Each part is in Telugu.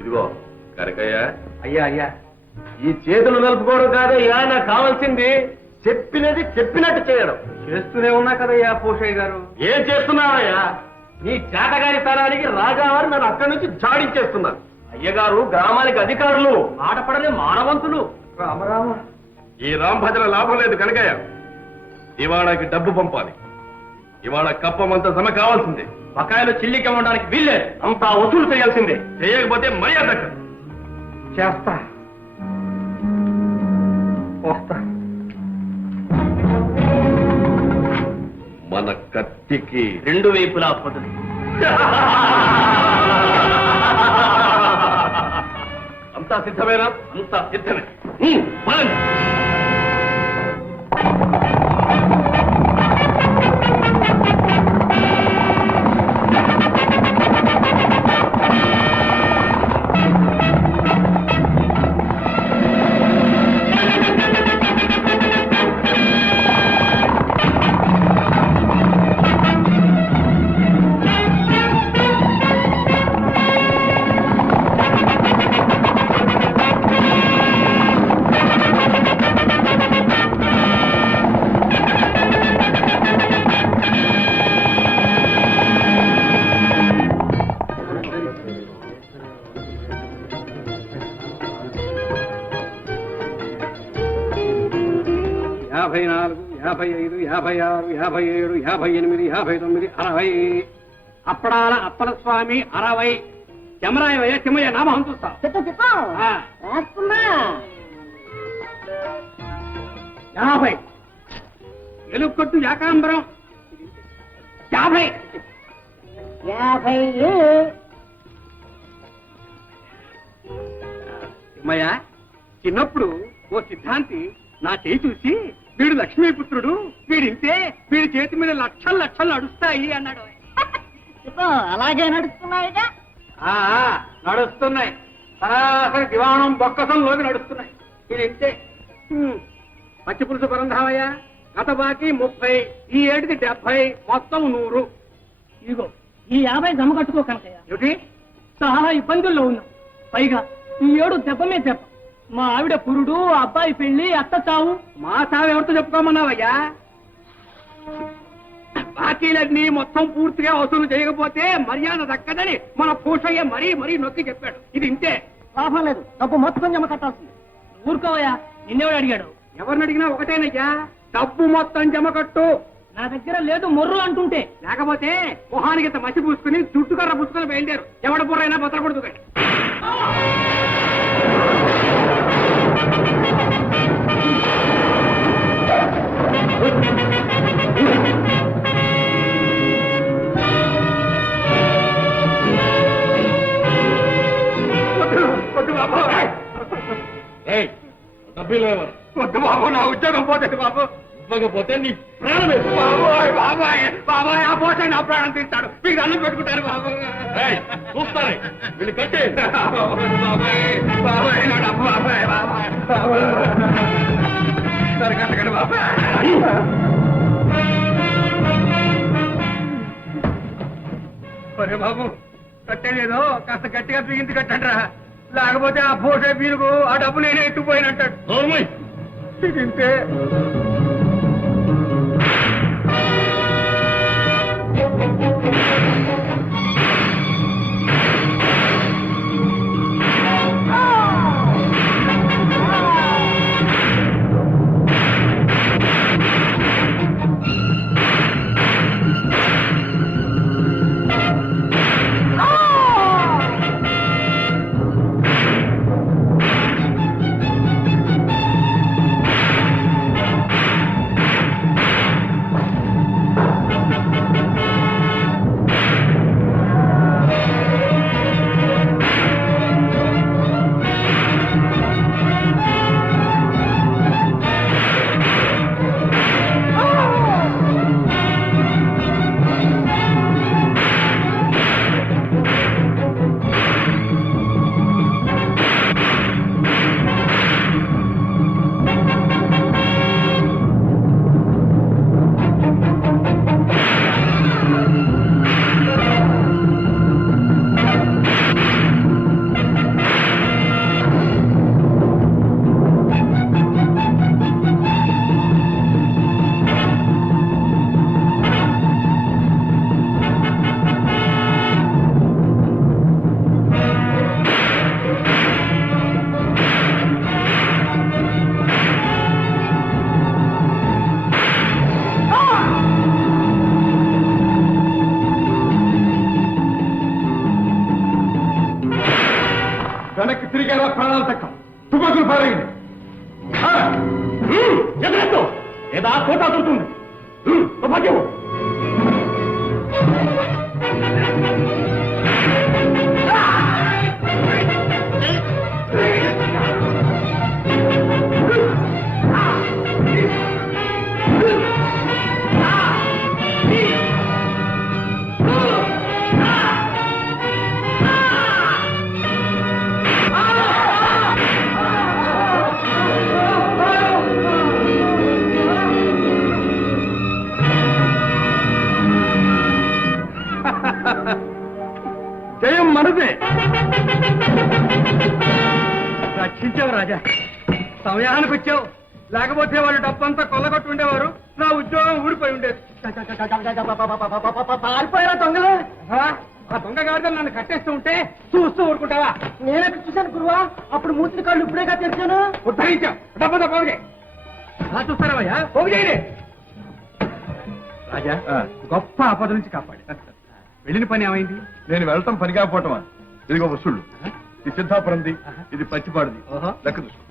ఇదిగో కనకయ్య, అయ్యా అయ్యా, ఈ చేతులు నలుపుకోవడం కాదయ్యా, నాకు కావాల్సింది చెప్పినది చెప్పినట్టు చేయడం. చేస్తూనే ఉన్నా కదయ్యా పోషయ్య గారు. ఏం చేస్తున్నావయ్యా? నీ చేతగారి తరానికి రాజావారు నన్ను అక్కడి నుంచి జాడించేస్తున్నారు. అయ్యగారు గ్రామానికి అధికారులు, ఆటపడని మానవంతులు. రామరామ, ఈ రాంభద్ర లాభం లేదు కనకయ్య. ఇవాళకి డబ్బు పంపాలి. ఇవాళ కప్పమంత సమ కావాల్సిందే. బకాయిలు చిల్లికి ఇవ్వడానికి వీల్లేదు. అంతా వసూలు చేయాల్సిందే. చేయకపోతే మర్యాద దక్కదు. చేస్తా, వస్తా. మన కత్తికి రెండు వైపులా పదులు. అంతా సిద్ధమేనా? అంతా సిద్ధమే. పదండి. యాభై 54, 55, 56, 57, 58, 59, 60. అప్పడాల అప్పల స్వామి 60. చెమరాయ చెమ్మయ్య నామం చూస్తా. 50. ఎలుకొట్టు యాకాంబరం 50. చెమ్మయ్య, చిన్నప్పుడు ఓ సిద్ధాంతి నా చేయి చూసి, వీడు లక్ష్మీపుత్రుడు, వీడింతే, వీడి చేతి మీద లక్షలు లక్షలు నడుస్తాయి అన్నాడు. అలాగే నడుస్తున్నాయిగా. నడుస్తున్నాయి. సరాసరి దివాణం బొక్కసంలోకి నడుస్తున్నాయి. వీడింతే. పచ్చి పులుసు పరంధామయ్య, గత బాకీ 30, ఈ ఏటికి 70, మొత్తం 100. ఇదిగో ఈ 50 జమ కట్టుకో కనకయ్య. ఏమిటి? చాలా ఇబ్బందుల్లో ఉన్నాం. పైగా ఈ ఏడు దెబ్బ మీద దెబ్బ. మా ఆవిడ పురుడు, అబ్బాయి పెళ్లి, అత్త చావు. మా సాగు ఎవరితో చెప్పుకోమన్నావయ్యా? బాకీలన్నీ మొత్తం పూర్తిగా వసూలు చేయకపోతే మర్యాద దక్కదని మన పూషయ్య మరీ మరీ నొక్కి చెప్పాడు. ఇది ఇంతే. లాభం లేదు, డబ్బు మొత్తం జమ కట్టాల్సింది. ఊరుకోవయ్యా, నిన్నెవడు అడిగాడు? ఎవరిని అడిగినా ఒకటేనయ్యా, డబ్బు మొత్తం జమ కట్టు. నా దగ్గర లేదు మొర్రు అంటుంటే. లేకపోతే మొహానికి ఇంత మసి పూసుకుని చుట్టుకర్ర పుచ్చుకొని బయలుదేరు. ఎవడ బుర్రైనా బతలకూడదు. వద్దు బాబు, నా ఉద్యోగం పోతుంది బాబు. ఇవ్వకపోతే నీ ప్రాణమే. బాబోయ్ బాబాయ్ బాబాయ్, ఆ పోతే నా ప్రాణం తీస్తాడు. మీకు అన్నం పెట్టుకుంటారు బాబు. చూస్తానే వీళ్ళు కట్టే. బాబాయ్ బాబాయ్, నా డబ్బు బాబాయ్ బాబాయ్ సరే కట్టకండి బాబాయ్. ఒరే బాబు, కట్టేదేదో కాస్త గట్టిగా బిగించి కట్టండి రా. లేకపోతే ఆ పోసే పీరుకు ఆ డబ్బు నేనే ఎట్టుకుపోయినట్టాడు. నోర్మై. తింటే వెనక్కి తిరిగేలా ప్రాణాలు తక్కువ తుపాకులు పారేయండి ఎదురెత్తు లేదా కోట అవుతుంది తుపాకి జయం మనదే. రక్షించావు రాజా, సమయానికి వచ్చావు. లేకపోతే వాళ్ళు డబ్బంతా కొల్లగొట్టి ఉండేవారు, నా ఉద్యోగం ఊడిపోయి ఉండేది. పారిపోయారా దొంగలు? ఆ దొంగ గాడిదలు నన్ను కట్టేస్తూ ఉంటే చూస్తూ ఊరుకుంటావా? నేనెక్కడ చూశాను గురువా, అప్పుడు మూసిన కాళ్ళు ఇప్పుడేగా తెరిచాను. ఉద్ధరించావు. డబ్బంతా పోగే. అలా చూస్తారావయ్యా, పోగు చేయలే. రాజా, గొప్ప ఆపద నుంచి కాపాడి. వెళ్ళిన పని ఏమైంది? నేను వెళ్ళటం పని కాకపోవటమా? ఇదిగో వసూళ్ళు. ఇది సిద్ధాపురంది, ఇది పచ్చిపాడుది. లెక్క చూసుకో.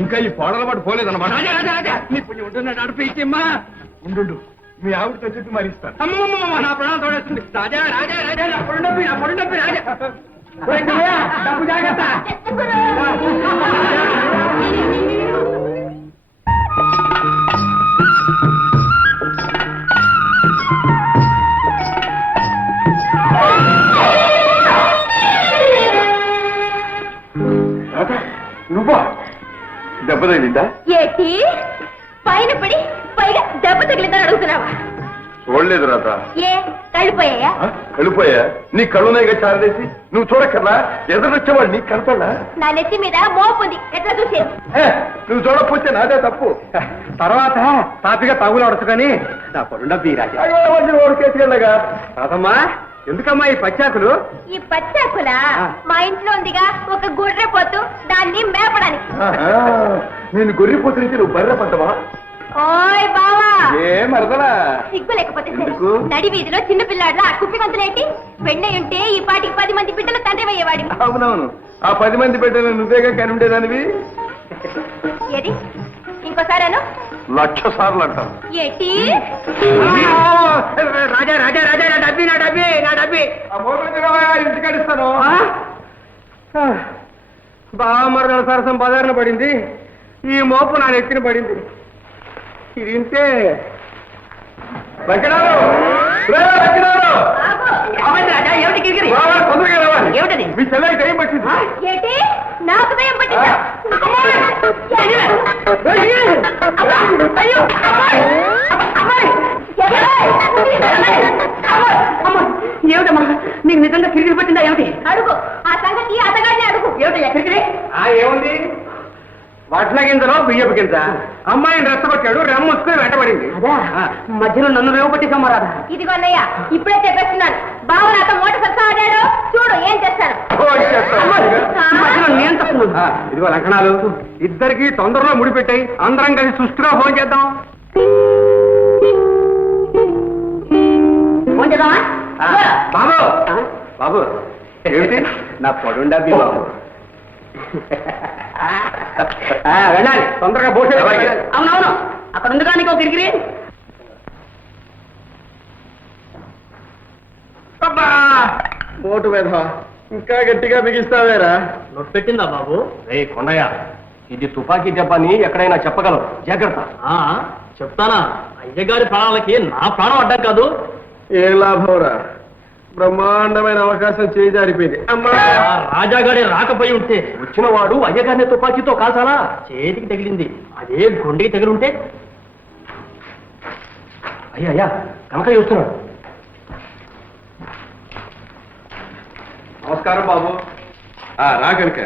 ఇంకా ఈ పాడల పాటు పోలేదన్నమాట. రాజా రాజా రాజా, నీ పుణ్యం ఉంటున్నా నడిపించమ్మా. ఉండు, మీ ఆవిడతో చెప్పి మరి ఇస్తాను. అమ్మమ్మ, నా ప్రాణాలు తోడేస్తుంది. రాజా రాజా రాజా, నా పొడి నొప్పి రాజా. డబ్బు జాగ్రత్త. నువ్వా? దెబ్బ తగిలిందా? ఏటి పైన పడి పైగా దెబ్బ తగిలిందని అడుగుతున్నావా? చూడలేదు రాత. ఏ కళ్ళిపోయాయా? కళ్ళిపోయా? నీ కళ్ళునాయిగా చారదేసి నువ్వు చూడక్కర్లా? ఎదురొచ్చేవాడు నీకు కనపడలా? నా నెత్తి మీద మోపుంది, ఎట్లా చూసేది? నువ్వు చూడకపోతే నాదే తప్పు. తర్వాత తాపిగా తాగులు అడుచుకొని నా పొడి నొప్పి రాజా. ఓడికేసుకెళ్ళగా రాదమ్మా, ఎందుకమ్మా ఈ పచ్చాకులు? ఈ పచ్చాకులా మా ఇంట్లో ఉందిగా ఒక గుర్రె పోతు, దాన్ని మేపడానికి. నేను గొర్రెపోతు నుంచి నువ్వు బర్రె పడ్డవా? ఓయ్ బావా, ఏ మరదలా? సిగ్గు లేకపోతే సరే. ఎందుకు? నడి వీధిలో చిన్న పిల్లాడ్లా కుప్పి గంతులేంటి? పెళ్ళై ఉంటే ఈ పాటికి 10 మంది బిడ్డల తండ్రి అయ్యేవాడివి. అవునవును, ఆ 10 మంది బిడ్డలు నువ్వేగా కని ఉండేదానివి. ఏది ఇంకోసారి అను. 1,00,000 సార్లు అంటాను. ఏటి రాజా రాజా రాజా, నా డబ్బి నా డబ్బి నా డబ్బి. ఇంటికడిస్తాను. బామరదల సరసం బజారున పడింది, ఈ మోపు నా నెత్తిన పడింది. ఇది ఇంతే. లక్కినారు, లక్కినారు, రాజా, ఏమిటి గిరిగిరి? తొందరగా రావాలి. ఏమిటది? మీ చెల్లెకి టైం పట్టింది. ఏటి నాకు దయ్యం పట్టిందా? ఏమిటమ్మా, నీకు నిజంగా కిరికిరి పట్టిందా ఏమిటి? అడుగు, ఆ సంగతి అతగాడిని అడుగు. ఏమిటయ్యా కిరికిరి? ఏముంది? వడ్ల గింజలో బియ్యపు గింజ. అమ్మాయిని రెచ్చగొట్టాడు, రెమ్మొచ్చుకుని వెంటబడింది. అదా మధ్యలో నన్ను రేవపట్టిసమ్మా రాదా? ఇదిగో అన్నయ్య, ఇప్పుడే చెప్పేస్తున్నాను. బావ నాతో మోట సత్తా ఆడాడు, చూడు ఏం చేస్తాను. మధ్యలో నేను తప్పున్నాను. ఇదిగో లక్షణాలు, ఇద్దరికి తొందరలో ముడిపెట్టాయి. అందరం కలిసి సుష్టిగా ఫోన్ చేద్దాం. ఫోన్ చేద్దామా? బాబు బాబు, ఏమిటి? నా పొడుండబ్బి బాబు. వెళ్ళాలి తొందరగా భోజనం. అవునవును, అక్కడ ఉంది కానీ కిరికిరి. మోటు మీద ఇంకా గట్టిగా బిగిస్తావేరా? నొప్పెట్టిందా బాబు? రే కొండయ్య, ఇది తుపాకీ దెబ్బ అని ఎక్కడైనా చెప్పగలవు, జాగ్రత్త. చెప్తానా? అయ్యగారి ప్రాణాలకి నా ప్రాణం అడ్డం కాదు. ఏం లాభంరా, బ్రహ్మాండమైన అవకాశం చేజారిపోయింది. ఆ రాజాగాడి రాకపోయి ఉంటే వచ్చిన వాడు అయ్యగారిని తుపాకీతో కాల్చాలా? చేతికి తగిలింది, అదే గుండెకి తగిలింటే. అయ్యా కనక చూస్తున్నాడు. నమస్కారం బాబు. రా కనుక.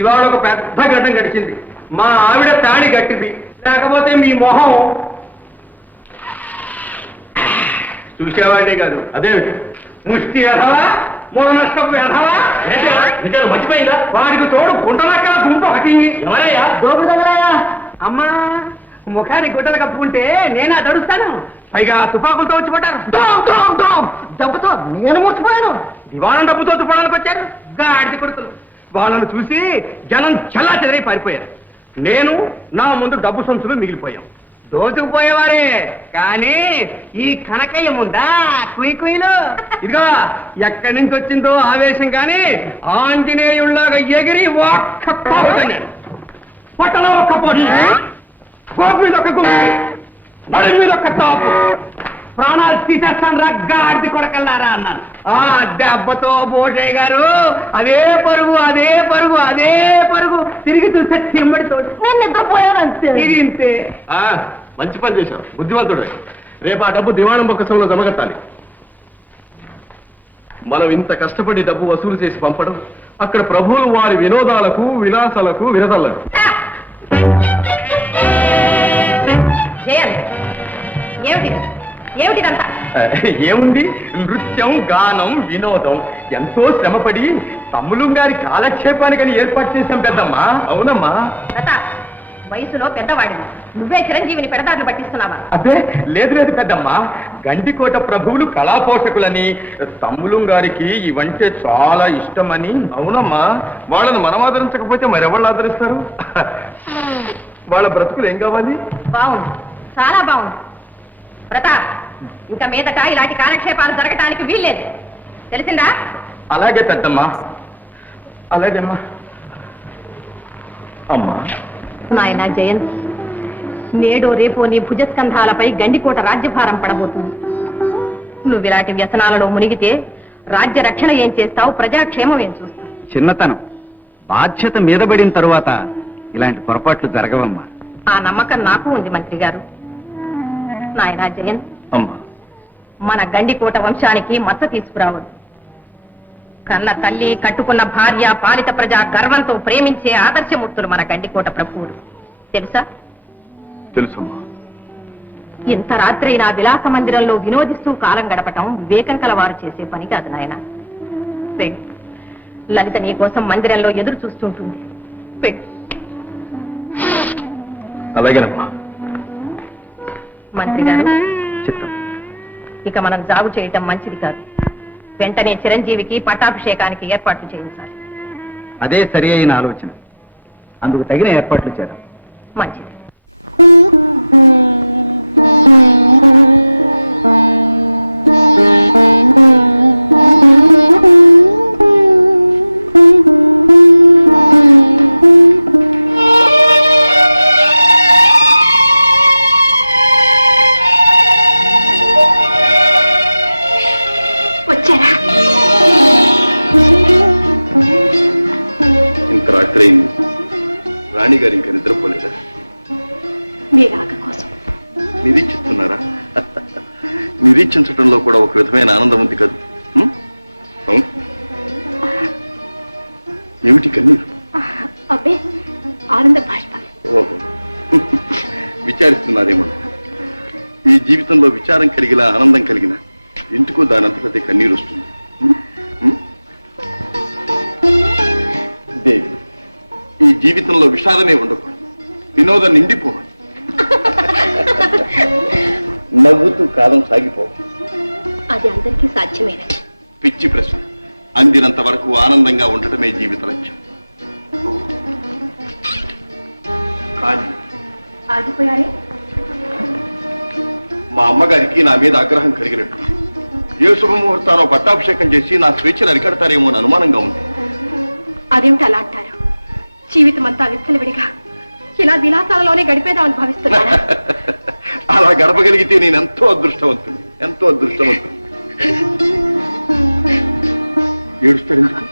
ఇవాళ ఒక పెద్ద ఘటన గడిచింది. మా ఆవిడ తాడి గట్టింది, లేకపోతే మీ మొహం చూసేవాడే కాదు. అదేమిటి? ముష్టి ఎదవా, మూల నష్టపు ఎదవా, మర్చిపోయిందా? వాడికి తోడు గుంటలక్కడ గుంపు ఒకటి. ఎవరయ్యా? దోపుడు తగలాయా? అమ్మా, ముఖానికి గుడ్డలు కప్పుకుంటే నేనా దడుస్తాను, పైగా తుపాకులతో వచ్చి పడ్డారు. దెబ్బతో నేను మర్చిపోయాను. దివాణం డబ్బుతో తుపాడానికి వచ్చారు గాడిద కొడుకులు. వాళ్ళను చూసి జనం చల్లా చెదరై పారిపోయారు. నేను నా ముందు డబ్బు సంచులు మిగిలిపోయాం. దోచుకుపోయేవారే కానీ ఈ కనకయ్య ముందా కుయ్యలు. ఇదిగో ఎక్కడి నుంచి వచ్చిందో ఆవేశం కానీ ఆంజనేయుల్లాగా ఎగిరి ఒక్క పోతున్నాడు. పొట్టలో ఒక్క పొట్ట, గోపు మీద ఒక గుమ్మి, నడి మీద ఒక తాపు, ప్రాణాలు తీసేస్తాను రగ్గాడి కొడకల్లారా అన్నాను. ఆ దెబ్బతో బోటయ్య గారు అదే పరుగు అదే పరుగు అదే పరుగు తిరిగి చూస్తే తిమ్మడితో నేను నిద్రపోయానంతే. ఇది ఇంతే. మంచి పని చేశావు, బుద్ధివంతుడే. రేపు ఆ డబ్బు దివాణం బొక్కసంలో జమగట్టాలి. మనం ఇంత కష్టపడి డబ్బు వసూలు చేసి పంపడం, అక్కడ ప్రభువులు వారి వినోదాలకు విలాసాలకు విరదల్లకు. ఏమిటిదంతా? ఏముంది, నృత్యం గానం వినోదం ఎంతో శ్రమపడి తమ్ములు గారి కాలక్షేపానికని ఏర్పాటు చేశాం పెద్దమ్మా. అవునమ్మా. వయసులో పెద్దవాడిని నువ్వే చిరంజీవిని పెడదారులు పట్టిస్తున్నావా? అదే లేదు లేదు పెద్దమ్మా, గండికోట ప్రభువులు కళాపోషకులని, తమ్ములు గారికి ఇవంటే చాలా ఇష్టమని. అవునమ్మా, వాళ్ళని మనం ఆదరించకపోతే మరెవళ్ళు ఆదరిస్తారు? వాళ్ళ బ్రతుకులు ఏం కావాలి? బాగుంది, చాలా బాగుంది. ప్రతాప్, ఇంకా మీదట ఇలాంటి కాలక్షేపాలు జరగటానికి వీల్లేదు, తెలిసిందా? అలాగే పెద్దమ్మా, అలాగేమ్మా. అమ్మా నాయన జయంత్, నేడో రేపో నీ భుజస్కంధాలపై గండికోట రాజ్యభారం పడబోతుంది. నువ్వు ఇలాంటి వ్యసనాలలో మునిగితే రాజ్య రక్షణ ఏం చేస్తావు, ప్రజాక్షేమం ఏం చూస్తావు? చిన్నతనం, బాధ్యత మీదబడిన తరువాత ఇలాంటి పొరపాట్లు జరగవమ్మా. ఆ నమ్మకం నాకు ఉంది మంత్రి గారు. నాయన జయంత్, అమ్మా, మన గండికోట వంశానికి మచ్చ తీసుకురావద్దు. కన్న తల్లి, కట్టుకున్న భార్య, పాలిత ప్రజా గర్వంతో ప్రేమించే ఆదర్శమూర్తులు మన గండికోట ప్రభువులు, తెలుసా? తెలుసమ్మా. ఇంత రాత్రి నా విలాస మందిరంలో వినోదిస్తూ కాలం గడపటం వివేకం కలవారు చేసే పని కాదు నాయన. వెళ్ళు, లలిత నీ కోసం మందిరంలో ఎదురు చూస్తుంటుంది. వెళ్ళు. అలాగేనమ్మా. మంత్రి గారు, చిత్తం. ఇక మనం జాగు చేయటం మంచిది కాదు. వెంటనే చిరంజీవికి పట్టాభిషేకానికి ఏర్పాట్లు చేయించాలి. అదే సరి అయిన ఆలోచన. అందుకు తగిన ఏర్పాట్లు చేద్దాం. మంచిది. రాణి గారు ఇంకా నిద్రపోలేదా? మీ రాక కోసం నిరీక్షిస్తున్నారా? నిరీక్షించడంలో కూడా ఒక విధమైన ఆనందం ఉంది కదా. అవును, ఏమిటి కన్నీరు? అబ్బే, ఆనంద బాష్పాలు. ఓహో, విచారిస్తున్నారేమో. ఈ జీవితంలో విచారం కలిగిన ఆనందం కలిగిన ఎందుకో దానంతటదే కన్నీరు వస్తుంది. దేవి, ఈ జీవితంలో విషాదమే ఉండకూడదు, వినోదం నిండిపోవాలి. నవ్వుతూ కాలం సాగిపోవాలి. అది అందరికీ సాధ్యమేనా? పిచ్చి ప్రశ్న. అందినంత వరకు ఆనందంగా ఉండటమే జీవిత లక్ష్యం. కానీ ఆగిపోయారే? మా అమ్మగారికి నా మీద ఆగ్రహం కలిగినట్టు. ఏ శుభముహూర్తానో పట్టాభిషేకం చేసి నా స్వేచ్ఛను అరికడతారేమో అని అనుమానంగా ఉంది. అదేమిటి అలా అంటారు? జీవితం అంతా విచ్చలవిడిగా ఇలా విలాసాలలోనే గడిపేదామని భావిస్తున్నారా? అలా గడపగలిగితే నేను ఎంతో అదృష్టవంతుడు, ఎంతో అదృష్టవంతుడు. ఏడుస్తాడు ఎందుకు?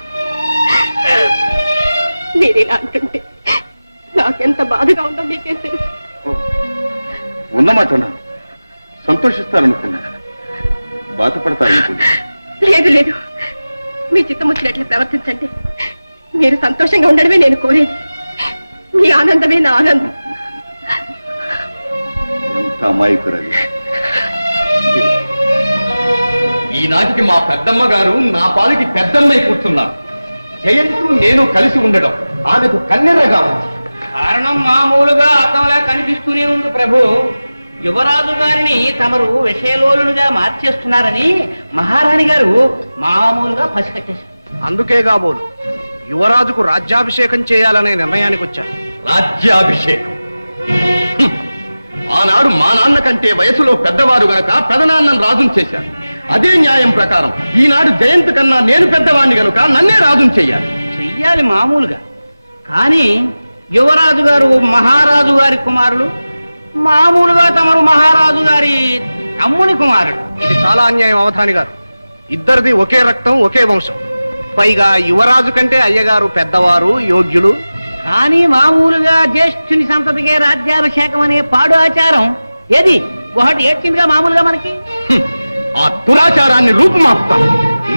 మీరు ఇలా అంటుంటే నాకెంత బాధగా ఉందో మీకేం తెలుసు. ఉన్నమాట సంతోషిస్తారనుకున్నా, బాధపడతారనుకున్నా. లేదు లేదు, మీ చిత్తముచ్చినట్లు ప్రవర్తించండి. మీరు సంతోషంగా ఉండడమే నేను కోరేది. మీ ఆనందమే నా ఆనందం. ఎంత అమాయకురాలు. ఈనాటికి మా పెద్దమ్మ గారు నా పాలికి పెద్దమ్మై కూర్చున్నారు. జయంతు నేను కలిసి ఉండడం ఆమెకు కన్నెరగా ఉంది. కారణం మామూలుగా అర్థంలా కనిపిస్తూనే ఉంది ప్రభు. యువరాజు గారిని తమరు విషయలోలుగా మార్చేస్తున్నారని మహారాణి గారు మామూలుగా పసికట్టేశారు. అందుకే కాబోలు యువరాజుకు రాజ్యాభిషేకం చేయాలనే నిర్ణయానికి వచ్చారు. రాజ్యాభిషేకం ఆనాడు మా నాన్న కంటే వయసులో పెద్దవారు గనక పెదనాన్నను రాజును చేశారు. అదే న్యాయం ప్రకారం ఈనాడు జయంత్ కన్నా నేను పెద్దవాణ్ణి గనుక నన్నే రాజును చెయ్యాలి. చెయ్యాలి మామూలుగా. కానీ యువరాజు గారు మహారాజు గారి కుమారులు, మామూలుగా తమరు మహారాజు గారి తమ్ముని కుమారుడు. ఇది చాలా అన్యాయం అవధాని గారు. ఇద్దరిది ఒకే రక్తం, ఒకే వంశం. పైగా యువరాజు కంటే అయ్యగారు పెద్దవారు, యోగ్యులు. కానీ మామూలుగా జ్యేష్ఠుని సంతతికే రాజ్యాభిషేకం అనే పాడు ఆచారం ఏది ఒకటి ఏడ్చిందిగా మామూలుగా మనకి. ఆ దురాచారాన్ని రూపుమాపుతాను.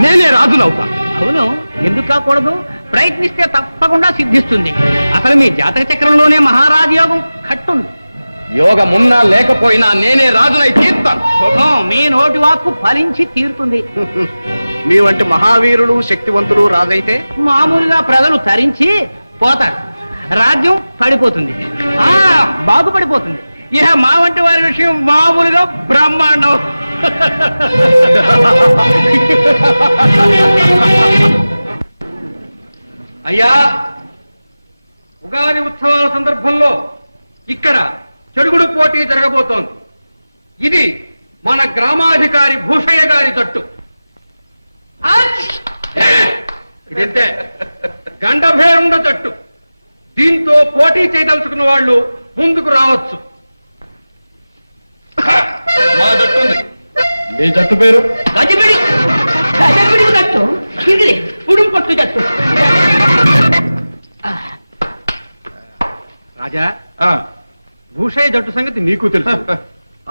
నేనే రాజునవుతాను. అవును, ఎందుకు కాకూడదు? ప్రయత్నిస్తే తప్పకుండా సిద్ధిస్తుంది. అసలు మీ జాతక చక్రంలోనే మహారాజ యోగం కట్టుంది. యోగమున్నా లేకపోయినా నేనే రాజునై తీర్తాను. శుభం, మీ నోటి వాక్కు ఫలించి తీరుతుంది. మీ వంటి మహావీరులు, శక్తివంతులు రాజైతే మామూలుగా ప్రజలు తరించి పోతారు, రాజ్యం పడిపోతుంది, బాగుపడిపోతుంది. ఇక మా వంటి వారి విషయం మామూలుగా బ్రహ్మాండం. అయ్యా, ఉగాది ఉత్సవాల సందర్భంలో ఇక్కడ చెడుగుడు పోటీ జరగబోతోంది. ఇది మన గ్రామాధికారి భూషయ్య గారి జట్టు. ఇదంతే గండభేరుండ జట్టు. దీంతో పోటీ చేయదలుచుకున్న వాళ్ళు ముందుకు రావచ్చు. మా జట్టు ఉంది. మీ జట్టు పేరు? గజబిడి జట్టు, ఇది ఉడుం పట్టు జట్టు. రాజా, భూషయ్య జట్టు సంగతి నీకు తెలుసు.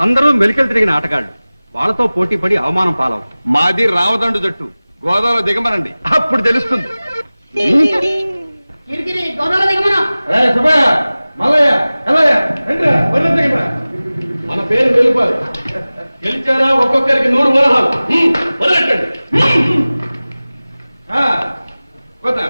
అందరూ మెలికలు తిరిగిన ఆటగాళ్ళు. వాళ్ళతో పోటీ పడి అవమానం పాలవుతారు. మాది రామదండు జట్టు. గోదావరి దిగమనండి, అప్పుడు తెలుస్తుంది. మన పేరు నిలుపాలి. గెలిచారా ఒక్కొక్కరికి 100 వరహాలు. వదలెట్టండి. కొత్త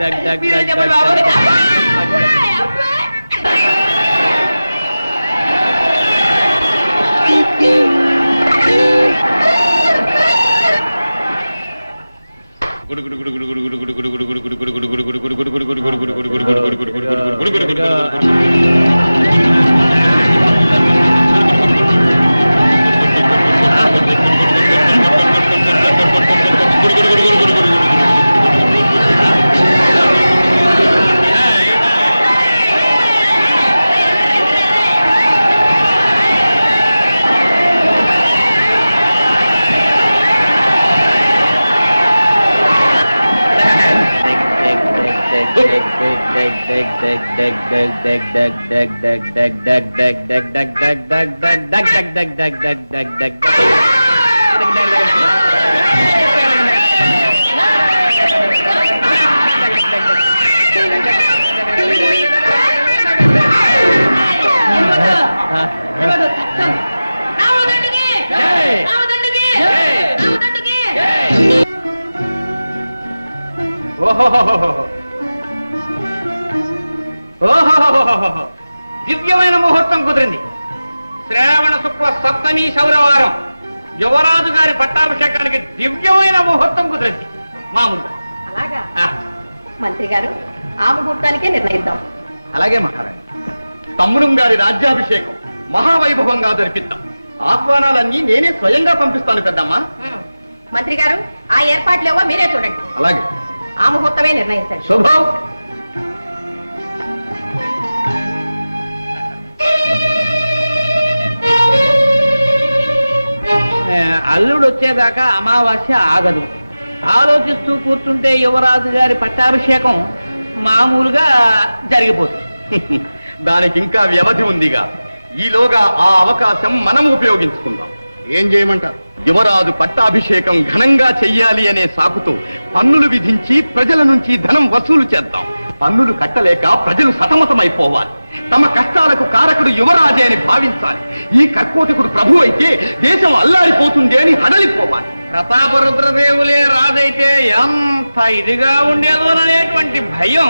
మీరే చెప్పండి బాబు. ఓహోహోహోహోహో. దివ్యమైన ముహూర్తం కుదిరింది. శ్రావణ శుక్ల సప్తమి శౌరవారం యువరాజు గారి పట్టాభిషేకానికి దివ్యమైన ముహూర్తం కుదిరింది. మామూలుగా అలాగా ఆ, మంత్రి గారు ఆ ముహూర్తానికే నిర్ణయిద్దాం. అలాగే మహారాణి. తమ్ములం గారి రాజ్యాభిషేకం మహావైభవంగా జరిపిద్దాం. ఆహ్వానాలన్నీ నేనే స్వయంగా పంపిస్తాను పెద్దమ్మా. మంత్రి గారు ఆ ఏర్పాట్లేవో మీరే చూడండి. అలాగే. ఆ ముహూర్తమే నిర్ణయించండి. శుభం. అల్లుడు వచ్చేదాకా అమావాస్య ఆగదు. ఆలోచిస్తూ కూర్చుంటే యువరాజు గారి పట్టాభిషేకం మామూలుగా జరిగిపోతుంది. దానికి ఇంకా వ్యవధి ఉందిగా. ఈలోగా ఆ అవకాశం మనం ఉపయోగించుకుందాం. ఏం చేయమంటారు? యువరాజు పట్టాభిషేకం ఘనంగా చెయ్యాలి అనే సాకుతో పన్నులు విధించి ప్రజల నుంచి ధనం వసూలు చేద్దాం. పన్నులు కట్టలేక ప్రజలు సతమతమైపోవాలి. తమ కష్టాలకు కారకుడు యువరాజే అని భావించాలి. ఈ కర్కోటకుడు ప్రభు అయితే దేశం అల్లాడిపోతుంది అని హడలిపోవాలి. ప్రతాపరుద్రదేవులే రాజైతే ఎంత ఇదిగా ఉండేదోననేటువంటి భయం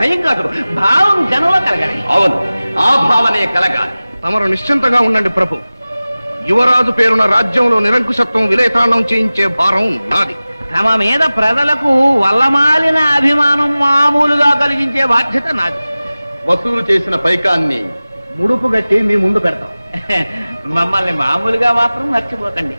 భయం కాదు, భావం జనంలో కలగాలి. అవును, ఆ భావనే కలగాలి. తమరు నిశ్చింతగా ఉండండి ప్రభు. యువరాజు పేరున రాజ్యంలో నిరంకుశత్వం విలేతాండం చేయించే భారం నాది. తమ మీద ప్రజలకు వల్లమాలిన అభిమానం మామూలుగా కలిగించే బాధ్యత నాది. వసూలు చేసిన పైకాన్ని ముడుపు గట్టి మీ ముందు పెడతాం. మమ్మల్ని మామూలుగా మాత్రం మర్చిపోకండి.